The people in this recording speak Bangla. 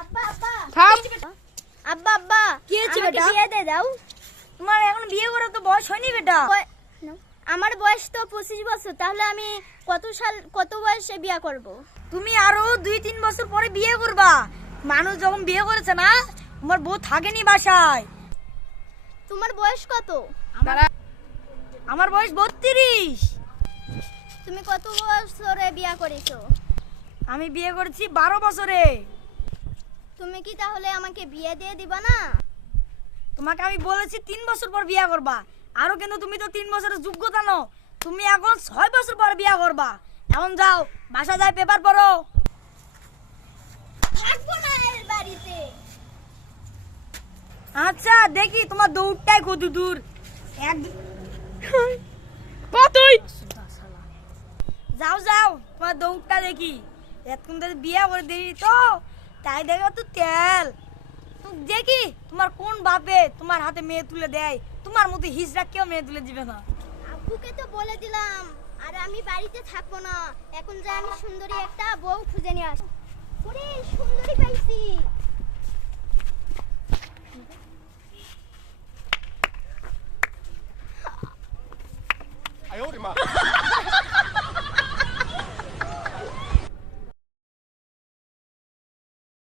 আব্বা আব্বা থাম। আব্বা আব্বা কি হয়েছে আমাকে বেটা? বিয়ে দিয়ে দাও। তোমার এখন বিয়ে করার তো বয়স হয়নি বেটা। আমার বয়স তো 25 বছর, তাহলে আমি কত বয়সে বিয়ে করব? তুমি আরো 2-3 বছর পরে বিয়ে করবা। মানুষ যখন বিয়ে করেছে না, তোমার বউ থাকেনি বাসায়। তোমার বয়স কত? আমার বয়স 32। তুমি কত বছরে বিয়ে করেছো? আমি বিয়ে করেছি 12 বছরে। তুমি কি তাহলে আমাকে বিয়ে দিয়ে দিবা না? তোমাকে আমি বলেছি 3 বছর পর বিয়ে করবা। আরো কিন্তু তুমি তো 3 বছরের যোগ্যতা নো। তুমি এখন 6 বছর পর বিয়ে করবা। এখন যাও, বাসা যাই পেপার পড়ো। থাকবো না এর বাড়িতে। আচ্ছা দেখি তোমার দৌড়টাই কত দূর। এক কতই যাও যাও, তোমার দৌড়টা দেখি। এতক্ষণ ধরে বিয়ে করে দিই তো, তাই দেখো তো তেল। তো দেখি তোমার কোন বাপে তোমার হাতে মেয়ে তুলে দেয়। তোমার মতো হিজড়া কেউ মেয়ে তুলে দিবে না। আব্বুকে তো বলে দিলাম, আর আমি বাড়িতে থাকবো না। এখন যে আমি সুন্দরী একটা বউ খুঁজে নিয়ে আসি। ওরে সুন্দরী পাইছি। 哎呦我的妈！